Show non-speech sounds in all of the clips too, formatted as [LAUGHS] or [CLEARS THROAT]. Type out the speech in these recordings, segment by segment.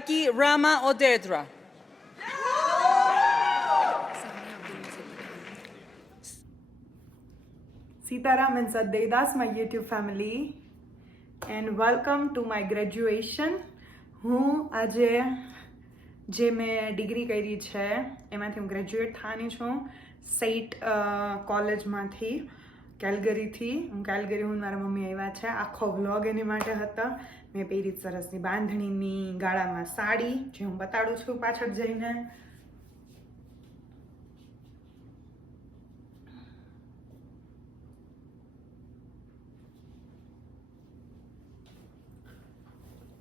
Jackie Rama Odedra. Sitaram and Saddedas, my YouTube family, and welcome to my graduation. હું આજે જે મેં degree કરી છે એમાંથી હું ગ્રેજ્યુએટ થવાની છું સેટ કોલેજમાંથી કેલગરીથી. હું કેલગરી હું મારા મમ્મી આવ્યા છે. આખો વ્લોગ એની માટે હતો. મેં પહેરી સરસની બાંધણીની ગાળામાં સાડી, જે હું બતાડું છું પાછળ જઈને.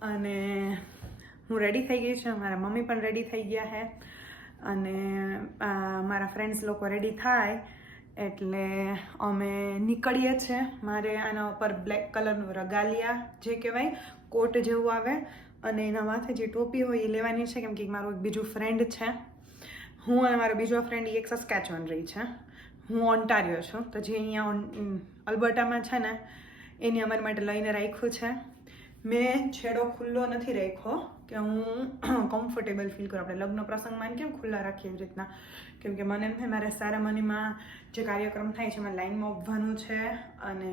અને હું રેડી થઈ ગઈ છું. મારા મમ્મી પણ રેડી થઈ ગયા છે. અને મારા ફ્રેન્ડ્સ લોકો રેડી થાય. એટલે અમે નીકળીએ છીએ મારે આના ઉપર બ્લેક કલરનું રગાલિયા જે કહેવાય, કોટ જેવું આવે અને એના માથે જે ટોપી હોય એ લેવાની છે. કેમ કે મારો એક બીજું ફ્રેન્ડ છે. હું અને મારો બીજો ફ્રેન્ડ એક સસ્કેચવન રહી છે. હું ઓન્ટારિયો છું. તો જે અહીંયા અલ્બર્ટામાં છે ને, એને અમારા માટે લઈને રાખ્યું છે. મેં છેડો ખુલ્લો નથી રાખ્યો. કે હું [CLEARS THROAT] કમ્ફર્ટેબલ ફીલ કરું. આપણે લગ્ન પ્રસંગમાં કેમ ખુલ્લા રાખીએ એવી રીતના? કેમ કે મને એમ થાય મારે સેરેમનીમાં જે કાર્યક્રમ થાય છે, એમાં લાઈનમાં ઉભવાનું છે અને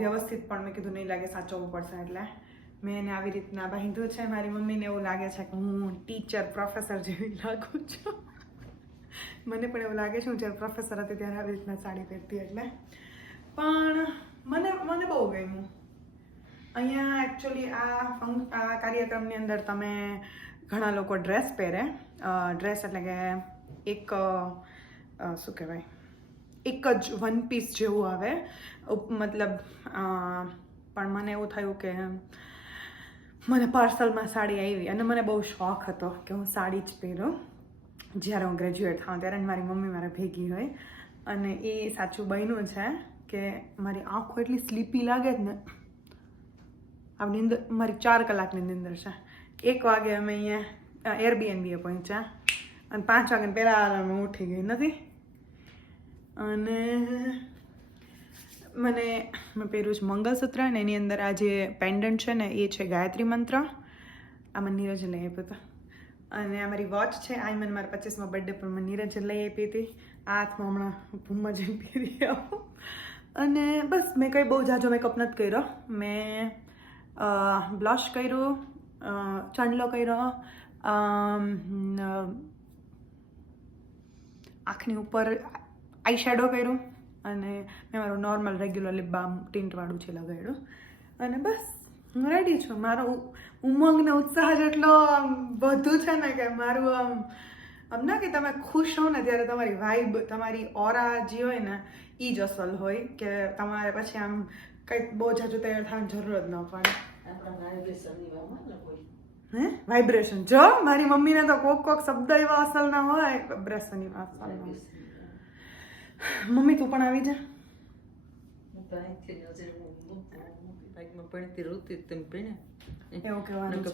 વ્યવસ્થિત પણ મેં કીધું નહીં લાગે સાચવવું પડશે એટલે. મેં એને આવી રીતના બાંધ્યું છે. મારી મમ્મીને એવું લાગે છે કે હું ટીચર પ્રોફેસર જેવી લાગું છું. [LAUGHS] મને પણ એવું લાગે છે હું જ્યારે પ્રોફેસર હતી ત્યારે આવી રીતના સાડી પહેરતી એટલે. પણ મને અહીંયા એકચ્યુઅલી આ ફંક આ કાર્યક્રમની અંદર તમે ઘણા લોકો ડ્રેસ પહેરે. ડ્રેસ એટલે કે એક શું કહેવાય? એક જ વન પીસ જેવું આવે. મતલબ પણ મને એવું થયું કે મને પાર્સલમાં સાડી આવી અને મને બહુ શોખ હતો કે હું સાડી જ પહેરું. જ્યારે હું ગ્રેજ્યુએટ થાઉં ત્યારે મારી મમ્મી મારા ભેગી હોય. અને એ સાચું બન્યું છે કે મારી આંખો એટલી સ્લીપી લાગે જ ને આ નિંદર મારી ચાર કલાકની નિંદર છે એક વાગે અમે અહીંયા એરબીએનબીએ પહોંચ્યા અને પાંચ વાગે પહેલાં અમે ઉઠી ગઈ નથી અને મને મેં પહેર્યું છે મંગલસૂત્ર અને એની અંદર આ જે પેન્ડન્ટ છે ને એ છે ગાયત્રી મંત્ર આ નીરજ લઈ આપ્યો હતો અને આ મારી વોચ છે આ મને મારા પચીસમાં બર્થડે પર મને નીરજ લઈ આપી હતી। આ હાથમાં હમણાં ભૂમમાં જઈને પહેરી આવું. અને બસ, મેં કંઈ બહુ જાજો મેકઅપ નથી કર્યો. મેં બ્લશ કર્યું ચાંદલો કર્યો આંખની ઉપર આઈ શેડો કર્યું અને મેં મારું નોર્મલ રેગ્યુલર લિપ બામ ટિન્ટવાળું છે લગાડ્યું અને બસ હું રેડી છું મારો ઉમંગ ને ઉત્સાહ જેટલો વધુ છે ને કે મારું આમ આમ ના કે તમે ખુશ હો ને ત્યારે તમારી વાઇબ તમારી ઓરા જે હોય ને એ જ અસલ હોય કે તમારે પછી આમ કંઈક બહુ જાજુ તૈયાર થવાની જરૂર જ ન પડે. હે? વાઇબ્રેશન જો મારી મમ્મીને તો કોક કોક શબ્દ એવા અસલ ના હોય વાઇબ્રેશન એવા અસલ મમ્મી તું પણ આવી જા. એવું કહેવાનું છે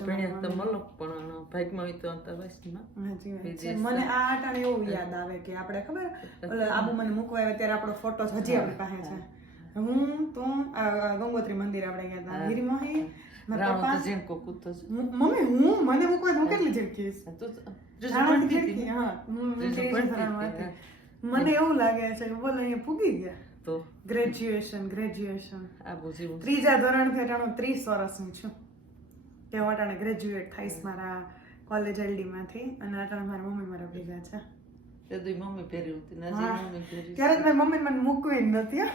હાજી વાત છે. મને આ આટાને એવું યાદ આવે કે આપણે ખબર? ઓલા આબુ મને મૂકવા આવે ત્યારે આપણો ફોટો હજી આપણી પાસે છે. હું તું ગંગોત્રી મંદિર આપણે ગયા હતા હીરમોહી મારા હું- મમ્મી હું મને હું કેટલી ઝડકીશ એવું લાગે છે કે બોલો અહીંયા પૂગી ગયા ગ્રેજ્યુએશન ગ્રેજ્યુએશન ત્રીજા ધોરણથી અટાણું ત્રીસ વર્ષની છું તે હું અટાણે ગ્રેજ્યુએટ થઈશ મારા કોલેજ એલડીમાંથી અને અટાણે મારા મમ્મી મારા ભેગા છે મમ્મી પહેરી હતી હા. નાજી મમ્મી પહેરી ત્યારે મારી મમ્મી મને મૂકવી નથી હો.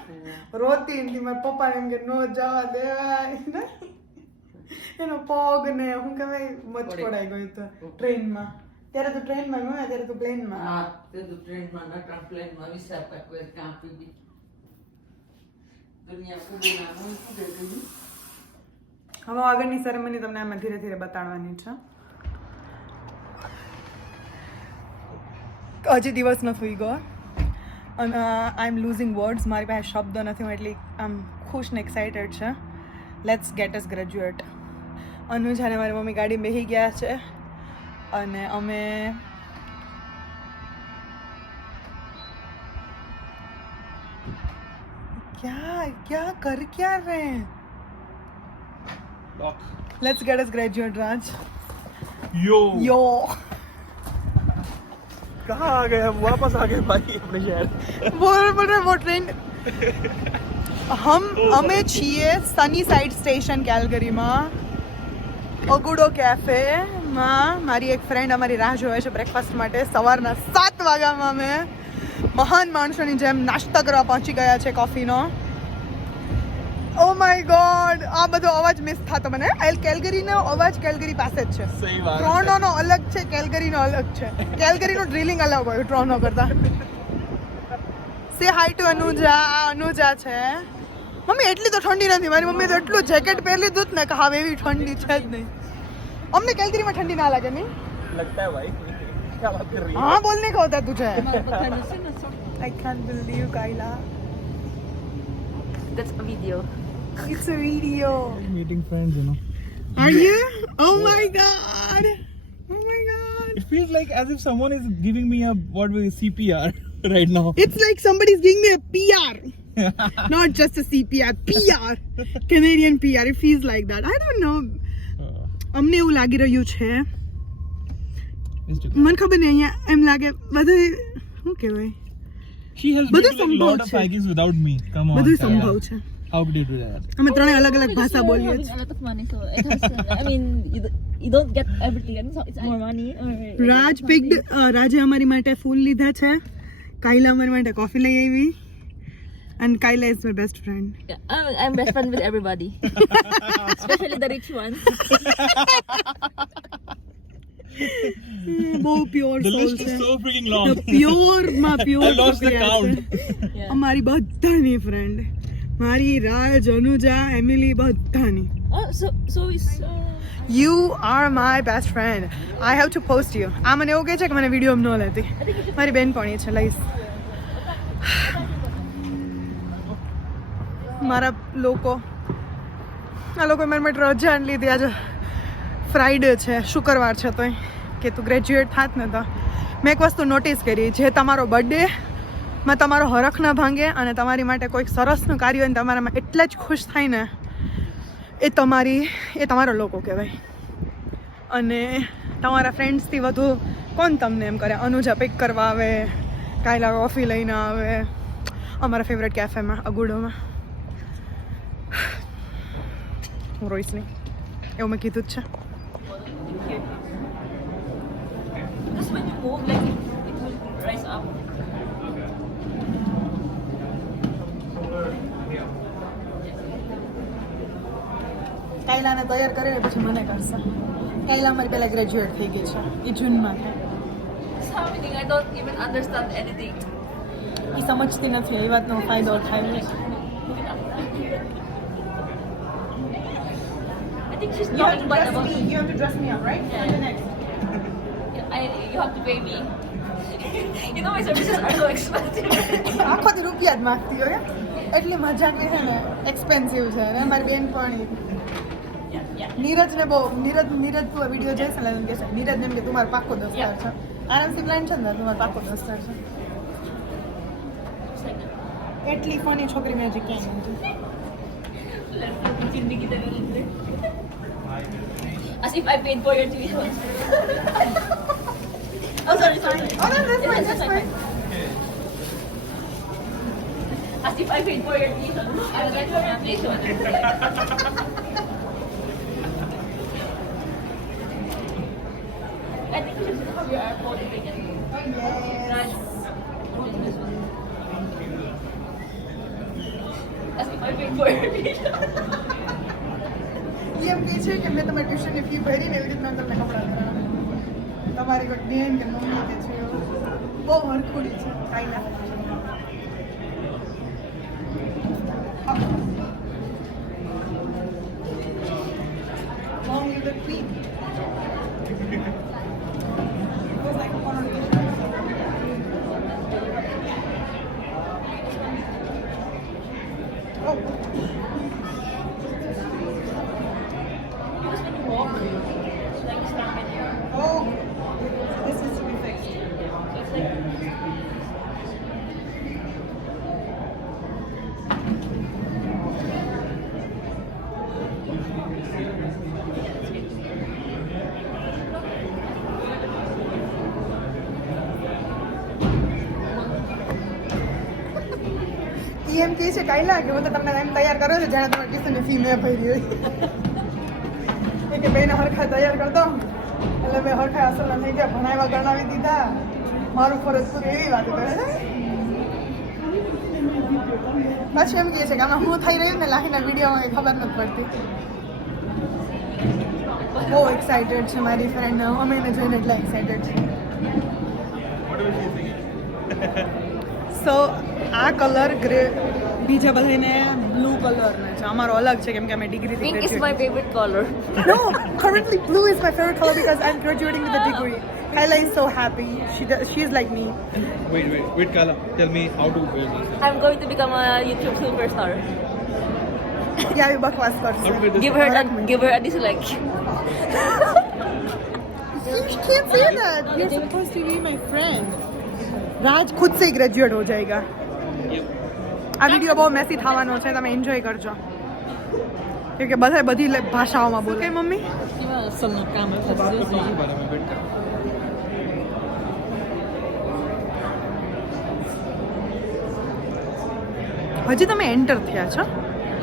રોતી હતી મારા પપ્પાને એમ કે નો જવા દેવાય ને એનો પગ ને હું કહેવાય મચકોડાઈ ગયું તો ટ્રેનમાં ત્યારે તો ટ્રેનમાં ન હોય ત્યારે તો પ્લેનમાં હા તે તો ટ્રેનમાં નટા પ્લેનમાં વિશાખાપટ્ટનમ કાપી દી દુનિયા કુદીના મન કુદે ગયું હવે આગળની સેરેમની તમને આમાં ધીરે ધીરે બતાડવાની છે હજી દિવસ ન થઈ ગયો. અને આઈ એમ લૂઝિંગ વર્ડ્સ મારી પાસે શબ્દ નથી. હું એટલી આમ ખુશ ને એક્સાઇટેડ છે. Let's get us graduate Anuj અને મારી મમ્મી ગાડી બેહી ગયા છે. અને અમે ક્યાં ક્યાં કર ક્યાં રહે let's get us graduate Raj yo yo कहाँ आ गए हम वापस आ गए भाई अपने शहर બોલ બોલ वो ટ્રેન હમ અમે છીએ સની સાઇડ સ્ટેશન કેલગરીમાં અગુડો કેફેમાં મારી એક ફ્રેન્ડ અમારી રાહ જોવે છે બ્રેકફાસ્ટ માટે સવારના સાત વાગ્યામાં અમે મહાન માણસોની જેમ નાસ્તા કરવા પહોંચી ગયા છે કોફીનો ઓ માય ગોડ બધો અવાજ મિસ થતો મને. એલ કેલગરીનો અવાજ કેલગરી પાસે જ છે. ટ્રોનોનો અલગ છે કેલગરીનો અલગ છે. કેલગરીનો ડ્રિલિંગ અલગ હોય ટ્રોનો કરતા. સે હાઈ ટુ અનુજા અનુજા છે. મમ્મી એટલી તો ઠંડી નથી. મારી મમ્મી તો એટલું જેકેટ પહેરી લીધું જ ને કે હવે એવી ઠંડી છે જ નહીં. અમને કેલગરીમાં ઠંડી ના લાગે નહીં? લગતા ભાઈ. હા બોલને કહો તા તુજે I can't believe Kyla That's a video. It's a video. Meeting friends, you know. Are you? Oh my god! Oh my god! It feels like as if someone is giving me a what we CPR [LAUGHS] right now. It's like somebody's giving me a PR. [LAUGHS] Not just a CPR, PR. Canadian PR. It feels like that. I don't know. અમને એવું લાગી રહ્યું છે મને ખબર નહીં અહીંયા એમ લાગે બધે શું કહેવાય She has બધું સંભવ છે બધું સંભવ છે How did you do that? અમે ત્રણે અલગ અલગ ભાષા બોલીએ છીએ રાજ પિક્ડ રાજે અમારી માટે ફૂલ લીધા છે કાયલા અમારી માટે કોફી લઈ આવી and Kyla is my best friend Yeah, I'm, I'm best friend with everybody, especially the rich ones. બહુ પ્યોર The સોલ list છે is so freaking long. પ્યોરમાં I pure lost the count. Yeah. અમારી બધાની friend મારી Raj Anuja Emily બધાની. So so is. You are my best friend I have to post you આ મને એવું કહે છે કે મને વીડિયો ન લેતી. મારી બેનપણી છે. લઈશ. મારા લોકો. આ લોકો મારી માટે રજા ન લીધી. આજે ફ્રાઈડે છે. શુક્રવાર છે તોય. કે તું ગ્રેજ્યુએટ થાત ને તો. મેં એક વસ્તુ નોટિસ કરી. જે તમારો બર્થડે માં તમારો હરખ ન ભાંગે અને તમારી માટે કોઈક સરસનું કાર્ય હોય ને તમારામાં એટલા જ ખુશ થાય ને, એ તમારી, એ તમારો લોકો કહેવાય. અને તમારા ફ્રેન્ડ્સથી વધુ કોણ તમને એમ કરે? અનુજા પિક કરવા આવે, કાયલા કોફી લઈને આવે, અમારા ફેવરેટ કેફેમાં અગુડોમાં. હું રોઈશ નહીં. એવું મેં કીધું જ છે. કાયલાને તૈયાર કરીને પછી મને કરશે કાયલા અમારી પહેલાં ગ્રેજ્યુએટ થઈ ગઈ છે એ જૂનમાં. એ સમજતી નથી એ વાતનો ફાયદો થાય છે I think she's talking bad about me. You have to dress me up, right? Yeah. And the next. I, you have to pay me. you know my services are so expensive. આખો દી રૂપિયા જ માગતી હોય એટલી મજાકની છે ને expensive છે ને મારી બેનપણી. નીરજને બહુ નીરજ નીરજ તું આ વીડિયો જોઈશ ને કે છે નીરજ એમ કે તું મારો પાક્કો દોસ્તાર છે આરામથી પ્લાન છે ને તું મારો પાક્કો દોસ્તાર છે like. એટલી ફની છોકરી મેં હજી ક્યાંય નથી nalinde. As if I paid for your tuition. oh, sorry, sorry. Oh, no, that's fine, Yes, that's fine. As if I paid for your tuition. I'll get your replacement. I think you should have your airport again. Raj. This one. As if I paid for your tuition. ઈ એમ કહે છે કે મેં તમારી ટ્યુશનની fee ભરી ને એવી રીતના તમને કપડાં કરાવ્યા તમારી કોઈ બેન કે મમ્મી કે છે એવું. બહુ હરખુડી છે કાંઈ like it's not ઈ એમ કહે છે કાયલા કે હું તો તમને એમ તૈયાર કર્યો છે, જાણે તમે ટ્યુશનની ફી મેં ભરી [LAUGHS] એ કે બેને હરખા તૈયાર કરતો એટલે મેં હરખા અસલ થઈ ગયા ભણાવ્યા, ગણાવી દીધા. મારું ફરજ પૂરું એવી વાત કરે છે. પછી એમ કહે છે કે, આમાં હું થઈ રહ્યું ને, લાહીના વિડીયોમાં ખબર નથી પડતી. બહુ એક્સાઇટેડ છે મારી ફ્રેન્ડ અમે એને જોઈને એટલા એક્સાઇટેડ છે સો આ કલર ગ્રે બીજા બધાને બ્લુ કલર ને છે અમારો અલગ છે કેમ કે અમે degree Pink is my favorite color. No, currently blue is my favorite color because I'm graduating with a degree. Kyla is so happy. She does, she is like me. Wait, wait, wait, Kala. Tell me how to wear this. I'm going to become a YouTube superstar. Yeah, we bakwas How to karse. wear this? Give her a, give her a dislike. You can't say that. You're supposed to be my friend. Raj ખુદ સે graduate હો જાયેગા. આ video બહુ Massey થવાનો છે તમે enjoy કરજો. કેમ કે બધા બધી ભાષાઓમાં બોલે. કઈ મમ્મી? હજી તમે એન્ટર થયા છો?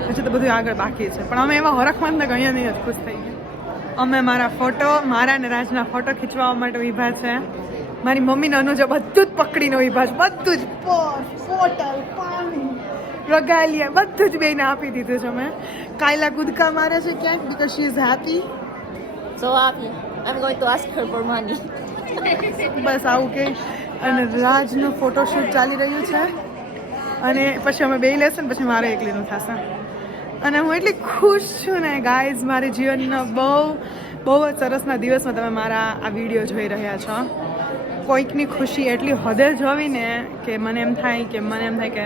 હજી તો બધું આગળ બાકી છે. પણ અમે એવા હરખમંદ અહીંયા નહીં ખુશ થઈ ગયા. અમે મારા ફોટો મારા અને રાજના ફોટો ખીચવા માટે ઊભા છે. મારી મમ્મીને અનુજો બધું જ પકડીને ઊભા છે બધું જ. પર્સ બોટલ પાણી. રગાલિયા બધું જ બેને આપી દીધું છે અમે. કાયલા કૂદકા મારે છે ક્યાંક because she is happy so happy. I am going to ask for money બસ આવું કે. અને રાજનું ફોટોશૂટ ચાલી રહ્યું છે. અને પછી અમે બે લેશું ને પછી મારે એકલીનું થશે. અને હું એટલી ખુશ છું ને ગાઈઝ મારી જીવનનો બહુ બહુ જ સરસના દિવસમાં તમે મારા આ વીડિયો જોઈ રહ્યા છો. કોઈકની ખુશી એટલી હદે જોવીને કે મને એમ થાય કે મને એમ થાય કે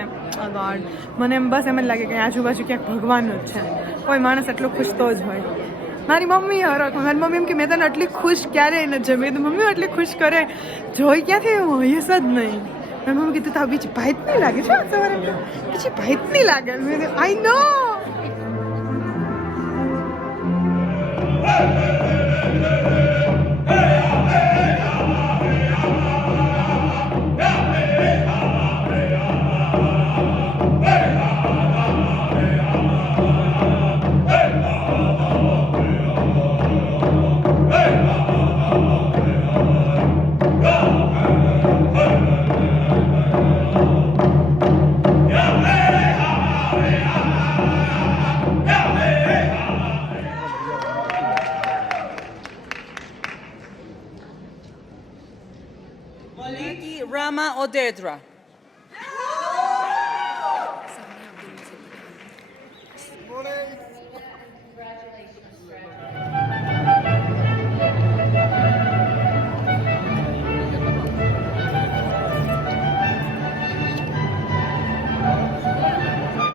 ગોડ મને એમ બસ એમ જ લાગે કે આજુબાજુ ક્યાંક ભગવાનનું જ છે. કોઈ માણસ એટલો ખુશ તો જ હોય. મારી મમ્મી હરખ મારી મમ્મી એમ કે, મેં તને આટલી ખુશ ક્યારેય ન જમી તો મમ્મી આટલી ખુશ કરે? જોઈ ક્યાંથી? હોઈશ જ નહીં. મેં મમ્મી કીધું તો બીજી ભાઈત નહીં લાગે છે? સવારે બીજી ભાઈત નહીં લાગે. આઈ નો Maliki Rama Odedra.